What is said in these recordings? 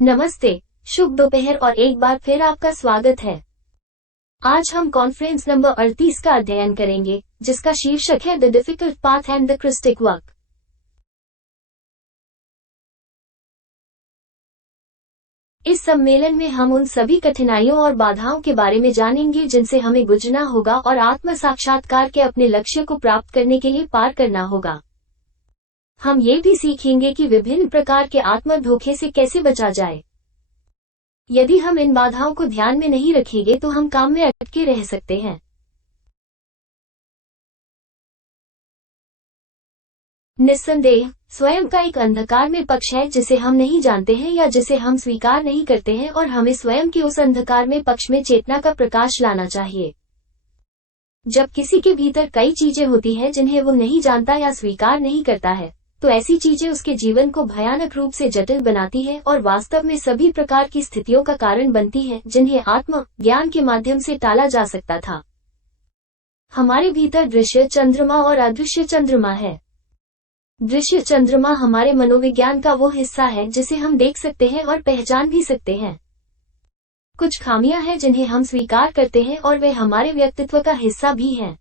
नमस्ते, शुभ दोपहर और एक बार फिर आपका स्वागत है। आज हम कॉन्फ्रेंस नंबर 38 का अध्ययन करेंगे, जिसका शीर्षक है the difficult path and the क्रिस्टिक work. इस सम्मेलन में हम उन सभी कठिनाइयों और बाधाओं के बारे में जानेंगे जिनसे हमें गुजरना होगा और आत्म साक्षात्कार के अपने लक्ष्य को प्राप्त करने के लिए पार करना होगा। हम ये भी सीखेंगे कि विभिन्न प्रकार के आत्म धोखे से कैसे बचा जाए। यदि हम इन बाधाओं को ध्यान में नहीं रखेंगे तो हम काम में अटके रह सकते हैं। निस्संदेह, स्वयं का एक अंधकार में पक्ष है जिसे हम नहीं जानते हैं या जिसे हम स्वीकार नहीं करते हैं, और हमें स्वयं के उस अंधकार में पक्ष में चेतना का प्रकाश लाना चाहिए। जब किसी के भीतर कई चीजें होती हैं जिन्हें वो नहीं जानता या स्वीकार नहीं करता है, तो ऐसी चीजें उसके जीवन को भयानक रूप से जटिल बनाती है और वास्तव में सभी प्रकार की स्थितियों का कारण बनती है जिन्हें आत्म ज्ञान के माध्यम से टाला जा सकता था। हमारे भीतर दृश्य चंद्रमा और अदृश्य चंद्रमा है। दृश्य चंद्रमा हमारे मनोविज्ञान का वो हिस्सा है जिसे हम देख सकते हैं और पहचान भी सकते हैं। कुछ खामियां हैं जिन्हें हम स्वीकार करते हैं और वे हमारे व्यक्तित्व का हिस्सा भी हैं।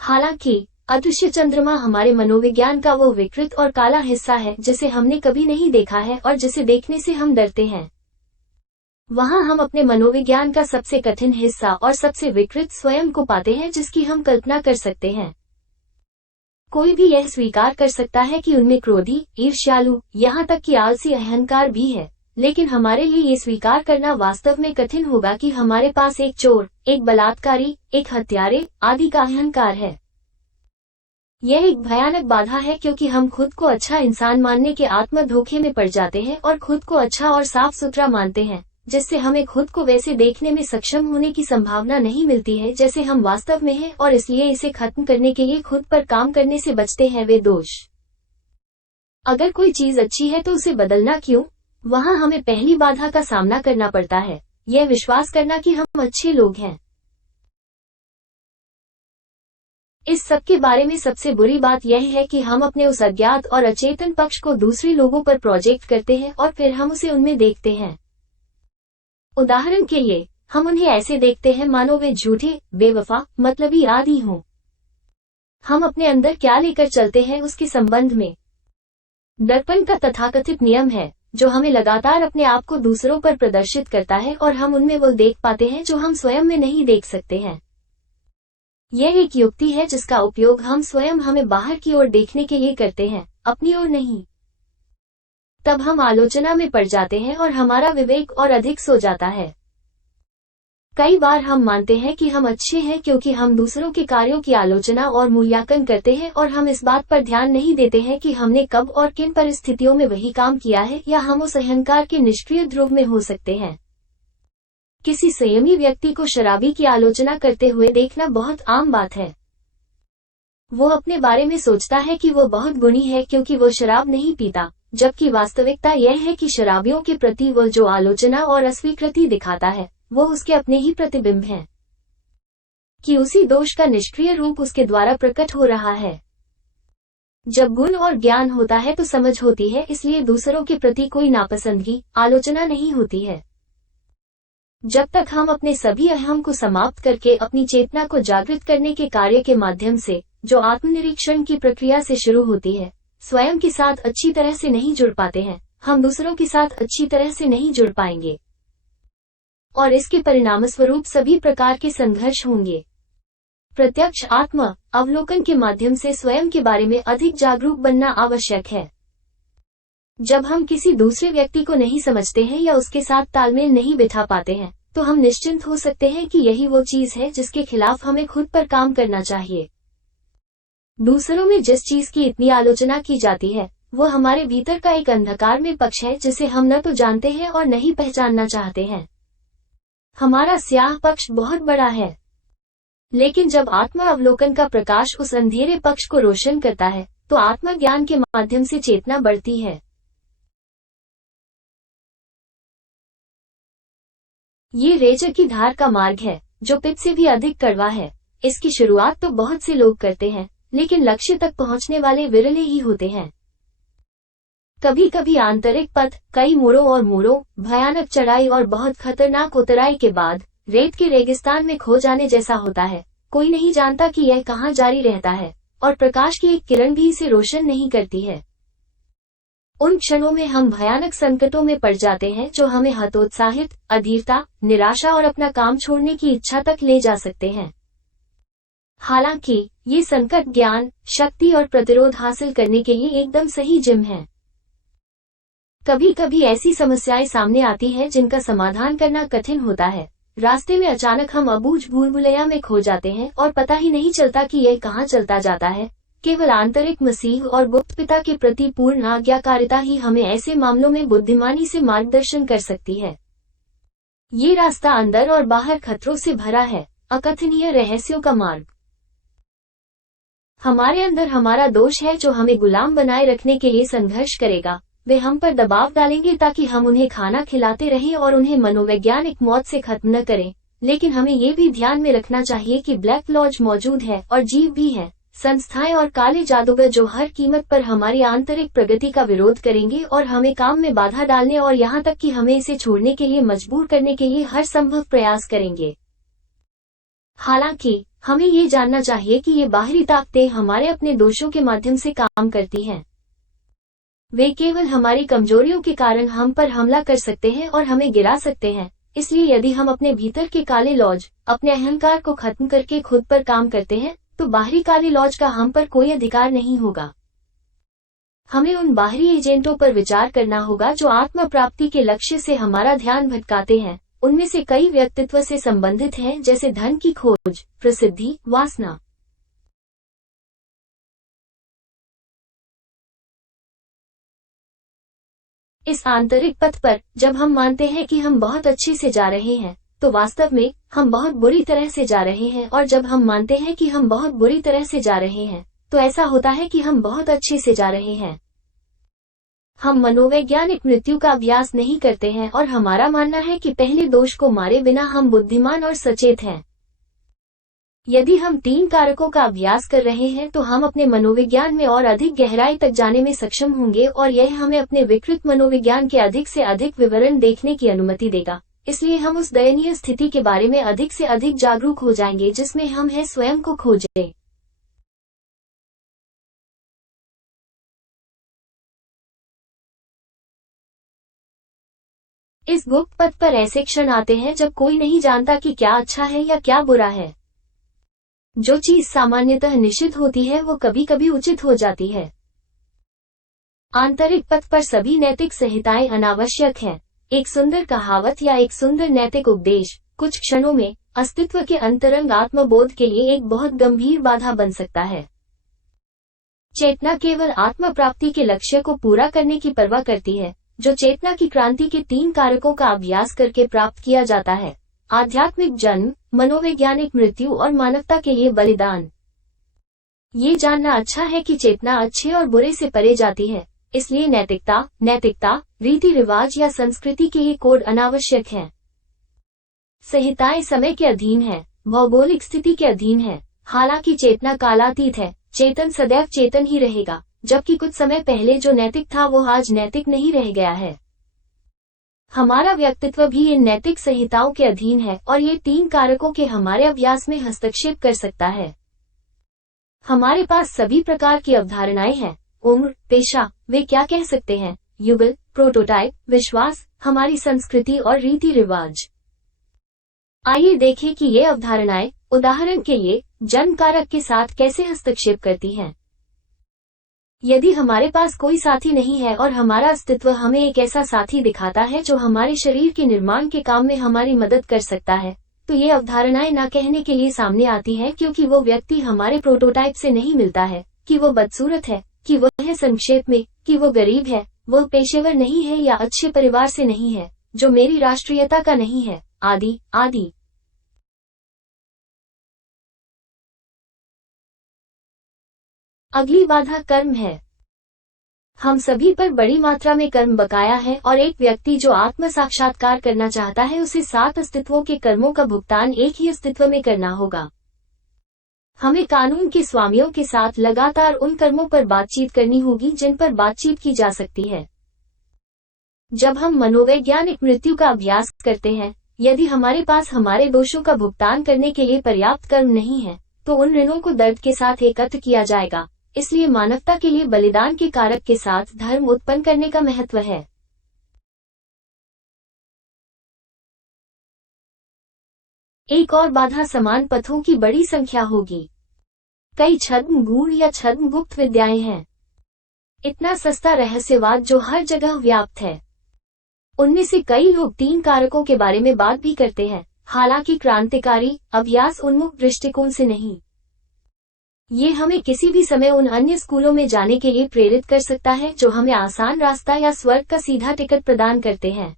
हालांकि अदृश्य चंद्रमा हमारे मनोविज्ञान का वो विकृत और काला हिस्सा है जिसे हमने कभी नहीं देखा है और जिसे देखने से हम डरते हैं। वहां हम अपने मनोविज्ञान का सबसे कठिन हिस्सा और सबसे विकृत स्वयं को पाते हैं जिसकी हम कल्पना कर सकते हैं। कोई भी यह स्वीकार कर सकता है कि उनमें क्रोधी, ईर्ष्यालु, यहाँ तक कि आलसी अहंकार भी है, लेकिन हमारे लिए ये स्वीकार करना वास्तव में कठिन होगा कि हमारे पास एक चोर, एक बलात्कारी, एक हत्यारे आदि का अहंकार है। यह एक भयानक बाधा है क्योंकि हम खुद को अच्छा इंसान मानने के आत्म धोखे में पड़ जाते हैं और खुद को अच्छा और साफ सुथरा मानते हैं, जिससे हमें खुद को वैसे देखने में सक्षम होने की संभावना नहीं मिलती है जैसे हम वास्तव में हैं, और इसलिए इसे खत्म करने के लिए खुद पर काम करने से बचते हैं वे दोष। अगर कोई चीज अच्छी है तो उसे बदलना क्यों? वहां हमें पहली बाधा का सामना करना पड़ता है, यह विश्वास करना कि हम अच्छे लोग हैं। इस सब के बारे में सबसे बुरी बात यह है कि हम अपने उस अज्ञात और अचेतन पक्ष को दूसरे लोगों पर प्रोजेक्ट करते हैं और फिर हम उसे उनमें देखते हैं। उदाहरण के लिए, हम उन्हें ऐसे देखते हैं मानो वे झूठे, बेवफा, मतलबी आदि हों। हम अपने अंदर क्या लेकर चलते हैं उसके संबंध में। दर्पण का तथाकथित नियम है जो हमें लगातार अपने आप को दूसरों पर प्रदर्शित करता है और हम उनमें वो देख पाते हैं जो हम स्वयं में नहीं देख सकते हैं। यह एक युक्ति है जिसका उपयोग हम स्वयं हमें बाहर की ओर देखने के लिए करते हैं, अपनी ओर नहीं। तब हम आलोचना में पड़ जाते हैं और हमारा विवेक और अधिक सो जाता है। कई बार हम मानते हैं कि हम अच्छे हैं क्योंकि हम दूसरों के कार्यों की आलोचना और मूल्यांकन करते हैं और हम इस बात पर ध्यान नहीं देते हैं कि हमने कब और किन परिस्थितियों में वही काम किया है, या हम उस अहंकार के निष्क्रिय ध्रुव में हो सकते हैं। किसी संयमी व्यक्ति को शराबी की आलोचना करते हुए देखना बहुत आम बात है। वो अपने बारे में सोचता है कि वो बहुत गुणी है क्योंकि वो शराब नहीं पीता, जबकि वास्तविकता यह है कि शराबियों के प्रति वो जो आलोचना और अस्वीकृति दिखाता है, वो उसके अपने ही प्रतिबिंब हैं, कि उसी दोष का निष्क्रिय रूप उसके द्वारा प्रकट हो रहा है। जब गुण और ज्ञान होता है तो समझ होती है, इसलिए दूसरों के प्रति कोई नापसंदगी, आलोचना नहीं होती है। जब तक हम अपने सभी अहम को समाप्त करके अपनी चेतना को जागृत करने के कार्य के माध्यम से, जो आत्मनिरीक्षण की प्रक्रिया से शुरू होती है, स्वयं के साथ अच्छी तरह से नहीं जुड़ पाते हैं, हम दूसरों के साथ अच्छी तरह से नहीं जुड़ पाएंगे, और इसके परिणामस्वरूप सभी प्रकार के संघर्ष होंगे। प्रत्यक्ष आत्म अवलोकन के माध्यम से स्वयं के बारे में अधिक जागरूक बनना आवश्यक है। जब हम किसी दूसरे व्यक्ति को नहीं समझते हैं या उसके साथ तालमेल नहीं बिठा पाते हैं, तो हम निश्चिंत हो सकते हैं कि यही वो चीज है जिसके खिलाफ हमें खुद पर काम करना चाहिए। दूसरों में जिस चीज की इतनी आलोचना की जाती है, वो हमारे भीतर का एक अंधकार में पक्ष है जिसे हम न तो जानते हैं और न ही पहचानना चाहते हैं। हमारा स्याह पक्ष बहुत बड़ा है, लेकिन जब आत्म अवलोकन का प्रकाश उस अंधेरे पक्ष को रोशन करता है, तो आत्मज्ञान के माध्यम से चेतना बढ़ती है। ये रेचर की धार का मार्ग है जो पिप से भी अधिक कड़वा है। इसकी शुरुआत तो बहुत से लोग करते हैं, लेकिन लक्ष्य तक पहुंचने वाले विरले ही होते हैं। कभी कभी आंतरिक पथ कई मोड़ों और मोड़ों, भयानक चढ़ाई और बहुत खतरनाक उतराई के बाद रेत के रेगिस्तान में खो जाने जैसा होता है। कोई नहीं जानता कि यह कहाँ जारी रहता है और प्रकाश की एक किरण भी इसे रोशन नहीं करती है। उन क्षणों में हम भयानक संकटों में पड़ जाते हैं जो हमें हतोत्साहित, अधीरता, निराशा और अपना काम छोड़ने की इच्छा तक ले जा सकते हैं। हालांकि ये संकट ज्ञान, शक्ति और प्रतिरोध हासिल करने के लिए एकदम सही जिम है। कभी कभी ऐसी समस्याएं सामने आती हैं जिनका समाधान करना कठिन होता है। रास्ते में अचानक हम अबूझ भूलभुलैया में खो जाते हैं और पता ही नहीं चलता कि यह कहाँ चलता जाता है। केवल आंतरिक मसीह और गुप्त पिता के प्रति पूर्ण आज्ञाकारिता ही हमें ऐसे मामलों में बुद्धिमानी से मार्गदर्शन कर सकती है। ये रास्ता अंदर और बाहर खतरों से भरा है, अकथनीय रहस्यों का मार्ग। हमारे अंदर हमारा दोष है जो हमें गुलाम बनाए रखने के लिए संघर्ष करेगा। वे हम पर दबाव डालेंगे ताकि हम उन्हें खाना खिलाते रहें और उन्हें मनोवैज्ञानिक मौत से खत्म न करें। लेकिन हमें ये भी ध्यान में रखना चाहिए कि ब्लैक लॉज मौजूद है और जीव भी है, संस्थाएं और काले जादूगर जो हर कीमत पर हमारी आंतरिक प्रगति का विरोध करेंगे और हमें काम में बाधा डालने और यहाँ तक कि हमें इसे छोड़ने के लिए मजबूर करने के लिए हर संभव प्रयास करेंगे। हालांकि हमें ये जानना चाहिए कि ये बाहरी ताकतें हमारे अपने दोषों के माध्यम से काम करती हैं। वे केवल हमारी कमजोरियों के कारण हम पर हमला कर सकते हैं और हमें गिरा सकते हैं। इसलिए यदि हम अपने भीतर के काले लॉज, अपने अहंकार को खत्म करके खुद पर काम करते हैं, तो बाहरी काले लॉज का हम पर कोई अधिकार नहीं होगा। हमें उन बाहरी एजेंटों पर विचार करना होगा जो आत्म प्राप्ति के लक्ष्य से हमारा ध्यान भटकाते हैं। उनमें से कई व्यक्तित्व से संबंधित हैं, जैसे धन की खोज, प्रसिद्धि, वासना। इस आंतरिक पथ पर जब हम मानते हैं कि हम बहुत अच्छे से जा रहे हैं, तो वास्तव में हम बहुत बुरी तरह से जा रहे हैं, और जब हम मानते हैं कि हम बहुत बुरी तरह से जा रहे हैं, तो ऐसा होता है कि हम बहुत अच्छे से जा रहे हैं। हम मनोवैज्ञानिक मृत्यु का अभ्यास नहीं करते हैं और हमारा मानना है कि पहले दोष को मारे बिना हम बुद्धिमान और सचेत हैं। यदि हम 3 कारकों का अभ्यास कर रहे हैं तो हम अपने मनोविज्ञान में और अधिक गहराई तक जाने में सक्षम होंगे और यह हमें अपने विकृत मनोविज्ञान के अधिक से अधिक विवरण देखने की अनुमति देगा। इसलिए हम उस दयनीय स्थिति के बारे में अधिक से अधिक जागरूक हो जाएंगे जिसमें हम हैं स्वयं को खोजें। इस गुप्त पथ पर ऐसे क्षण आते हैं जब कोई नहीं जानता कि क्या अच्छा है या क्या बुरा है। जो चीज सामान्यतः निषिद्ध होती है वो कभी कभी उचित हो जाती है। आंतरिक पथ पर सभी नैतिक संहिताएं अनावश्यक हैं। एक सुंदर कहावत या एक सुंदर नैतिक उपदेश कुछ क्षणों में अस्तित्व के अंतरंग आत्मबोध के लिए एक बहुत गंभीर बाधा बन सकता है। चेतना केवल आत्म प्राप्ति के लक्ष्य को पूरा करने की परवाह करती है, जो चेतना की क्रांति के 3 कारकों का अभ्यास करके प्राप्त किया जाता है: आध्यात्मिक जन्म, मनोवैज्ञानिक मृत्यु और मानवता के लिए बलिदान। ये जानना अच्छा है कि चेतना अच्छे और बुरे से परे जाती है, इसलिए नैतिकता, रीति रिवाज या संस्कृति के ये कोड अनावश्यक हैं। संहिताएं समय के अधीन है, भौगोलिक स्थिति के अधीन है। हालांकि चेतना कालातीत है, चेतन सदैव चेतन ही रहेगा, जबकि कुछ समय पहले जो नैतिक था वो आज नैतिक नहीं रह गया है। हमारा व्यक्तित्व भी इन नैतिक संहिताओं के अधीन है और ये 3 कारकों के हमारे अभ्यास में हस्तक्षेप कर सकता है। हमारे पास सभी प्रकार की अवधारणाएं हैं: उम्र, पेशा, वे क्या कह सकते हैं, युगल, प्रोटोटाइप, विश्वास, हमारी संस्कृति और रीति रिवाज। आइए देखें कि ये अवधारणाएं, उदाहरण के लिए, जन्म कारक के साथ कैसे हस्तक्षेप करती हैं। यदि हमारे पास कोई साथी नहीं है और हमारा अस्तित्व हमें एक ऐसा साथी दिखाता है जो हमारे शरीर के निर्माण के काम में हमारी मदद कर सकता है, तो ये अवधारणाएं ना कहने के लिए सामने आती हैं, क्योंकि वो व्यक्ति हमारे प्रोटोटाइप से नहीं मिलता है, कि वो बदसूरत है, कि वो है संक्षेप में, कि वो गरीब है, वो पेशेवर नहीं है या अच्छे परिवार से नहीं है, जो मेरी राष्ट्रीयता का नहीं है, आदि आदि। अगली बाधा कर्म है। हम सभी पर बड़ी मात्रा में कर्म बकाया है और एक व्यक्ति जो आत्म साक्षात्कार करना चाहता है उसे 7 अस्तित्वों के कर्मों का भुगतान एक ही अस्तित्व में करना होगा। हमें कानून के स्वामियों के साथ लगातार उन कर्मों पर बातचीत करनी होगी जिन पर बातचीत की जा सकती है। जब हम मनोवैज्ञानिक मृत्यु का अभ्यास करते हैं, यदि हमारे पास हमारे दोषों का भुगतान करने के लिए पर्याप्त कर्म नहीं है, तो उन ऋणों को दर्द के साथ एकत्र किया जाएगा। इसलिए मानवता के लिए बलिदान के कारक के साथ धर्म उत्पन्न करने का महत्व है। एक और बाधा समान पथों की बड़ी संख्या होगी। कई छद्म गूढ़ या छद्म गुप्त विद्याएं हैं। इतना सस्ता रहस्यवाद जो हर जगह व्याप्त है। उनमें से कई लोग 3 कारकों के बारे में बात भी करते हैं, हालांकि क्रांतिकारी, अभ्यास उन्मुख दृष्टिकोण से नहीं। ये हमें किसी भी समय उन अन्य स्कूलों में जाने के लिए प्रेरित कर सकता है जो हमें आसान रास्ता या स्वर्ग का सीधा टिकट प्रदान करते हैं।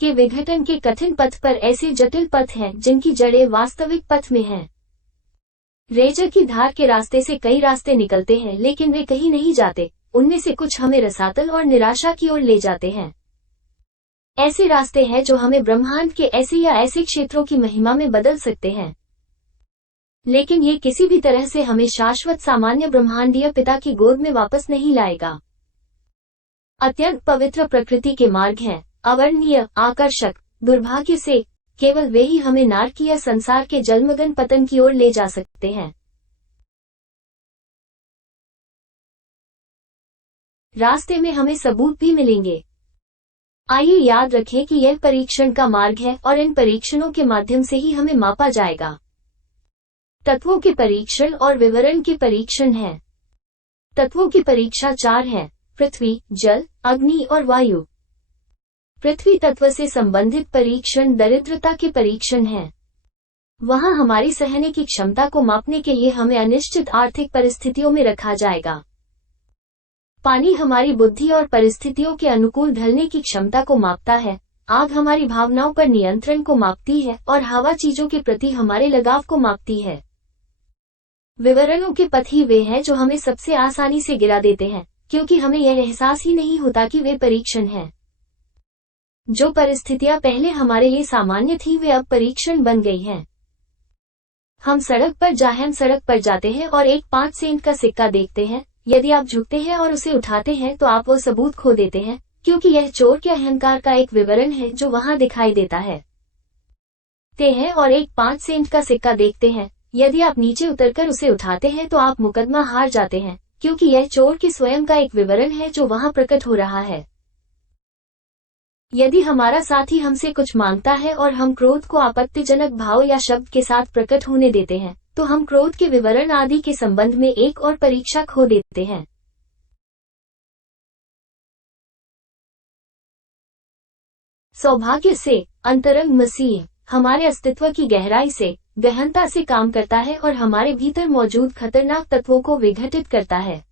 के विघटन के कठिन पथ पर ऐसे जटिल पथ हैं जिनकी जड़ें वास्तविक पथ में हैं। रेजर की धार के रास्ते से कई रास्ते निकलते हैं, लेकिन वे कहीं नहीं जाते। उनमें से कुछ हमें रसातल और निराशा की ओर ले जाते हैं। ऐसे रास्ते हैं जो हमें ब्रह्मांड के ऐसे या ऐसे क्षेत्रों की महिमा में बदल सकते हैं, लेकिन ये किसी भी तरह से हमें शाश्वत सामान्य ब्रह्मांडीय पिता की गोद में वापस नहीं लाएगा। अत्यंत पवित्र प्रकृति के मार्ग हैं, अवर्णनीय, आकर्षक। दुर्भाग्य से केवल वे ही हमें नारकीय संसार के जलमग्न पतन की ओर ले जा सकते हैं। रास्ते में हमें सबूत भी मिलेंगे। आइए याद रखें कि यह परीक्षण का मार्ग है और इन परीक्षणों के माध्यम से ही हमें मापा जाएगा। तत्वों के परीक्षण और विवरण के परीक्षण हैं। तत्वों की परीक्षा 4 है: पृथ्वी, जल, अग्नि और वायु। पृथ्वी तत्व से संबंधित परीक्षण दरिद्रता के परीक्षण हैं। वहां हमारी सहने की क्षमता को मापने के लिए हमें अनिश्चित आर्थिक परिस्थितियों में रखा जाएगा। पानी हमारी बुद्धि और परिस्थितियों के अनुकूल ढलने की क्षमता को मापता है। आग हमारी भावनाओं पर नियंत्रण को मापती है और हवा चीजों के प्रति हमारे लगाव को मापती है। विवरणों के पथ ही वे हैं जो हमें सबसे आसानी से गिरा देते हैं, क्योंकि हमें यह एहसास ही नहीं होता कि वे परीक्षण हैं। जो परिस्थितियां पहले हमारे लिए सामान्य थी, वे अब परीक्षण बन गई हैं। हम सड़क पर जाते हैं और एक 5 सेंट का सिक्का देखते हैं। यदि आप झुकते हैं और उसे उठाते हैं तो आप वो सबूत खो देते हैं, क्योंकि यह चोर के अहंकार का एक विवरण है जो वहां दिखाई देता है। ते हैं और एक 5 सेंट का सिक्का देखते हैं। यदि आप नीचे उतरकर उसे उठाते हैं तो आप मुकदमा हार जाते हैं, क्योंकि यह चोर के स्वयं का एक विवरण है जो वहां प्रकट हो रहा है। यदि हमारा साथी हमसे कुछ मांगता है और हम क्रोध को आपत्तिजनक भाव या शब्द के साथ प्रकट होने देते हैं, तो हम क्रोध के विवरण आदि के संबंध में एक और परीक्षा खो देते हैं। सौभाग्य से अंतरंग मसीह हमारे अस्तित्व की गहराई से, गहनता से काम करता है और हमारे भीतर मौजूद खतरनाक तत्वों को विघटित करता है।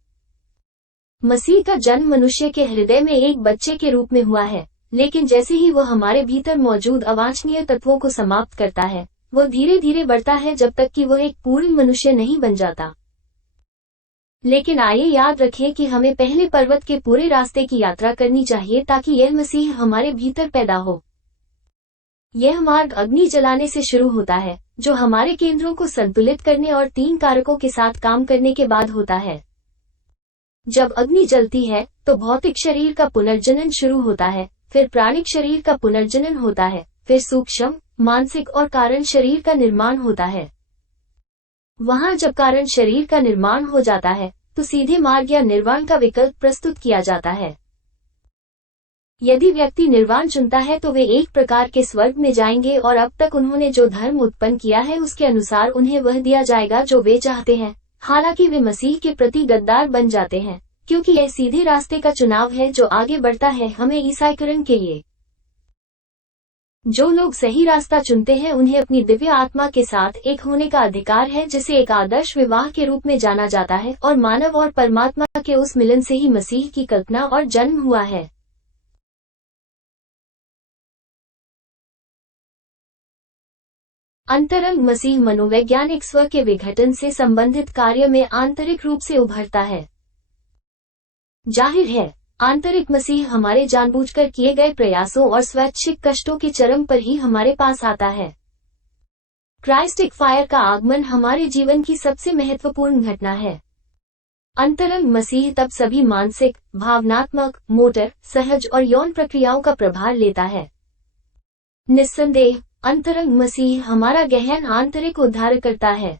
मसीह का जन्म मनुष्य के हृदय में एक बच्चे के रूप में हुआ है, लेकिन जैसे ही वह हमारे भीतर मौजूद अवांछनीय तत्वों को समाप्त करता है, वह धीरे धीरे बढ़ता है जब तक कि वह एक पूर्ण मनुष्य नहीं बन जाता। लेकिन आइए याद रखें कि हमें पहले पर्वत के पूरे रास्ते की यात्रा करनी चाहिए ताकि यह मसीह हमारे भीतर पैदा हो। यह मार्ग अग्नि जलाने से शुरू होता है, जो हमारे केंद्रों को संतुलित करने और 3 कारकों के साथ काम करने के बाद होता है। जब अग्नि जलती है तो भौतिक शरीर का पुनर्जनन शुरू होता है, फिर प्राणिक शरीर का पुनर्जनन होता है, फिर सूक्ष्म, मानसिक और कारण शरीर का निर्माण होता है। वहां जब कारण शरीर का निर्माण हो जाता है तो सीधे मार्ग या निर्वाण का विकल्प प्रस्तुत किया जाता है। यदि व्यक्ति निर्वाण चुनता है तो वे एक प्रकार के स्वर्ग में जाएंगे और अब तक उन्होंने जो धर्म उत्पन्न किया है उसके अनुसार उन्हें वह दिया जाएगा जो वे चाहते हैं। हालांकि वे मसीह के प्रति गद्दार बन जाते हैं, क्योंकि यह सीधे रास्ते का चुनाव है जो आगे बढ़ता है हमें ईसाईकरण के लिए। जो लोग सही रास्ता चुनते हैं उन्हें अपनी दिव्य आत्मा के साथ एक होने का अधिकार है, जिसे एक आदर्श विवाह के रूप में जाना जाता है, और मानव और परमात्मा के उस मिलन से ही मसीह की कल्पना और जन्म हुआ है। अंतरंग मसीह मनोवैज्ञानिक स्व के विघटन से संबंधित कार्य में आंतरिक रूप से उभरता है। जाहिर है, आंतरिक मसीह हमारे जानबूझकर किए गए प्रयासों और स्वैच्छिक कष्टों के चरम पर ही हमारे पास आता है। क्राइस्टिक फायर का आगमन हमारे जीवन की सबसे महत्वपूर्ण घटना है। अंतरंग मसीह तब सभी मानसिक, भावनात्मक, मोटर, सहज और यौन प्रक्रियाओं का प्रभार लेता है। निस्संदेह अंतरंग मसीह हमारा गहन आंतरिक उद्धार करता है।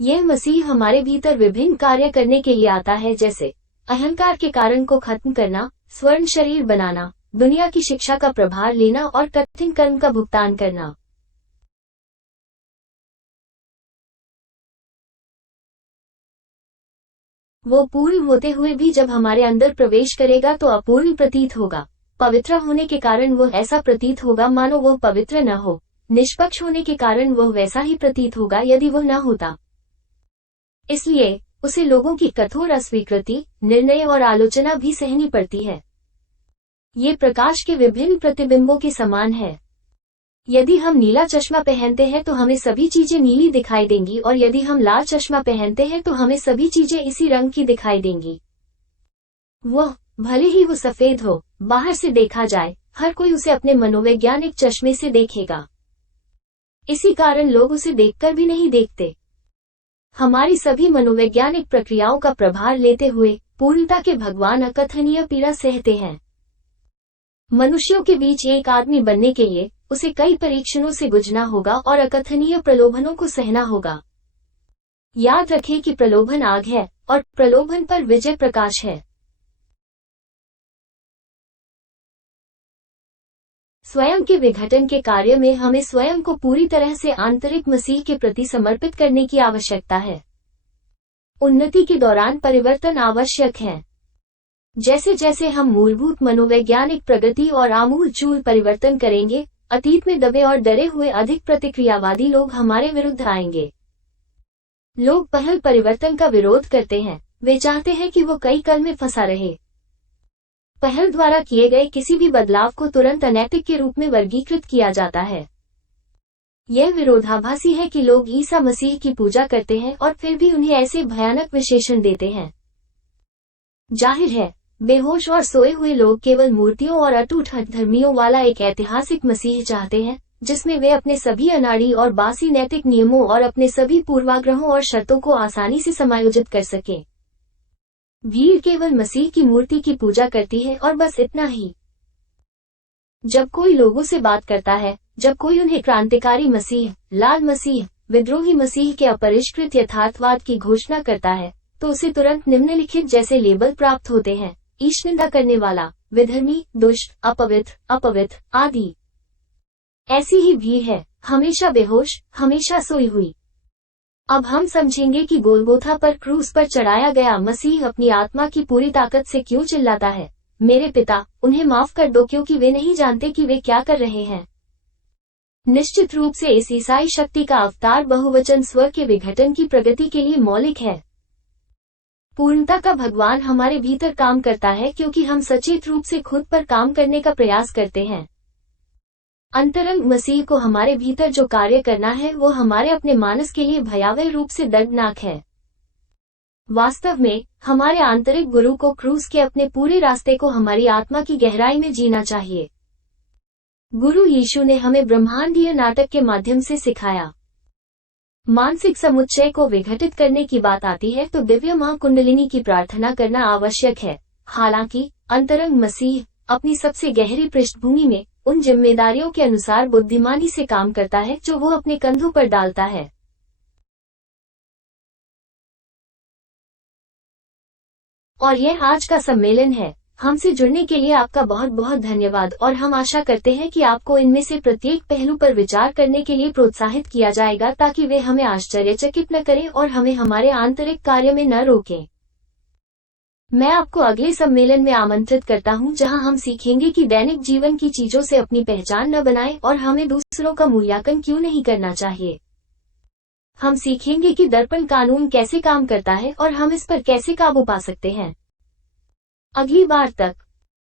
यह मसीह हमारे भीतर विभिन्न कार्य करने के लिए आता है, जैसे अहंकार के कारण को खत्म करना, स्वर्ण शरीर बनाना, दुनिया की शिक्षा का प्रभार लेना और कठिन कर्म का भुगतान करना। वो पूर्ण होते हुए भी जब हमारे अंदर प्रवेश करेगा तो अपूर्ण प्रतीत होगा। पवित्र होने के कारण वह ऐसा प्रतीत होगा मानो वह पवित्र न हो। निष्पक्ष होने के कारण वह वैसा ही प्रतीत होगा यदि वह न होता। इसलिए उसे लोगों की कठोर अस्वीकृति, निर्णय और आलोचना भी सहनी पड़ती है। ये प्रकाश के विभिन्न प्रतिबिंबों के समान है। यदि हम नीला चश्मा पहनते हैं तो हमें सभी चीजें नीली दिखाई देंगी, और यदि हम लाल चश्मा पहनते हैं तो हमें सभी चीजें इसी रंग की दिखाई देंगी। वह भले ही वो सफेद हो, बाहर से देखा जाए, हर कोई उसे अपने मनोवैज्ञानिक चश्मे से देखेगा। इसी कारण लोग उसे देखकर भी नहीं देखते। हमारी सभी मनोवैज्ञानिक प्रक्रियाओं का प्रभार लेते हुए पूर्णता के भगवान अकथनीय पीड़ा सहते हैं। मनुष्यों के बीच एक आदमी बनने के लिए उसे कई परीक्षणों से गुजरना होगा और अकथनीय प्रलोभनों को सहना होगा। याद रखें कि प्रलोभन आग है और प्रलोभन पर विजय प्रकाश है। स्वयं के विघटन के कार्य में हमें स्वयं को पूरी तरह से आंतरिक मसीह के प्रति समर्पित करने की आवश्यकता है। उन्नति के दौरान परिवर्तन आवश्यक है। जैसे जैसे हम मूलभूत मनोवैज्ञानिक प्रगति और आमूल-चूल परिवर्तन करेंगे, अतीत में दबे और डरे हुए अधिक प्रतिक्रियावादी लोग हमारे विरुद्ध आएंगे। लोग पहल परिवर्तन का विरोध करते हैं। वे चाहते हैं कि वो कई कल में फंसा रहे। पहल द्वारा किए गए किसी भी बदलाव को तुरंत अनैतिक के रूप में वर्गीकृत किया जाता है। यह विरोधाभासी है कि लोग ईसा मसीह की पूजा करते हैं और फिर भी उन्हें ऐसे भयानक विशेषण देते हैं। जाहिर है, बेहोश और सोए हुए लोग केवल मूर्तियों और अटूट हठधर्मियों वाला एक ऐतिहासिक मसीह चाहते हैं, जिसमें वे अपने सभी अनाड़ी और बासी नैतिक नियमों और अपने सभी पूर्वाग्रहों और शर्तों को आसानी से समायोजित कर सके। भीड़ केवल मसीह की मूर्ति की पूजा करती है और बस इतना ही। जब कोई लोगों से बात करता है, जब कोई उन्हें क्रांतिकारी मसीह, लाल मसीह, विद्रोही मसीह के अपरिष्कृत यथार्थवाद की घोषणा करता है, तो उसे तुरंत निम्नलिखित जैसे लेबल प्राप्त होते हैं: ईशनिंदा करने वाला, विधर्मी, दुष्ट, अपवित्र आदि। ऐसी ही भीड़ है, हमेशा बेहोश, हमेशा सोई हुई। अब हम समझेंगे कि गोलगोथा पर क्रूस पर चढ़ाया गया मसीह अपनी आत्मा की पूरी ताकत से क्यों चिल्लाता है, मेरे पिता, उन्हें माफ कर दो क्योंकि वे नहीं जानते कि वे क्या कर रहे हैं। निश्चित रूप से इस ईसाई शक्ति का अवतार बहुवचन स्वर के विघटन की प्रगति के लिए मौलिक है। पूर्णता का भगवान हमारे भीतर काम करता है क्योंकि हम सचेत रूप से खुद पर काम करने का प्रयास करते हैं। अंतरंग मसीह को हमारे भीतर जो कार्य करना है वो हमारे अपने मानस के लिए भयावह रूप से दर्दनाक है। वास्तव में हमारे आंतरिक गुरु को क्रूस के अपने पूरे रास्ते को हमारी आत्मा की गहराई में जीना चाहिए। गुरु यीशु ने हमें ब्रह्मांडीय नाटक के माध्यम से सिखाया। मानसिक समुच्चय को विघटित करने की बात आती है तो दिव्य मां कुंडलिनी की प्रार्थना करना आवश्यक है। हालांकि अंतरंग मसीह अपनी सबसे गहरी पृष्ठभूमि में उन जिम्मेदारियों के अनुसार बुद्धिमानी से काम करता है जो वो अपने कंधों पर डालता है। और यह आज का सम्मेलन है। हमसे जुड़ने के लिए आपका बहुत बहुत धन्यवाद, और हम आशा करते हैं कि आपको इनमें से प्रत्येक पहलू पर विचार करने के लिए प्रोत्साहित किया जाएगा ताकि वे हमें आश्चर्यचकित न करें और हमें हमारे आंतरिक कार्य में न रोकें। मैं आपको अगले सम्मेलन में आमंत्रित करता हूं, जहां हम सीखेंगे कि दैनिक जीवन की चीजों से अपनी पहचान न बनाएं और हमें दूसरों का मूल्यांकन क्यों नहीं करना चाहिए। हम सीखेंगे कि दर्पण कानून कैसे काम करता है और हम इस पर कैसे काबू पा सकते हैं। अगली बार तक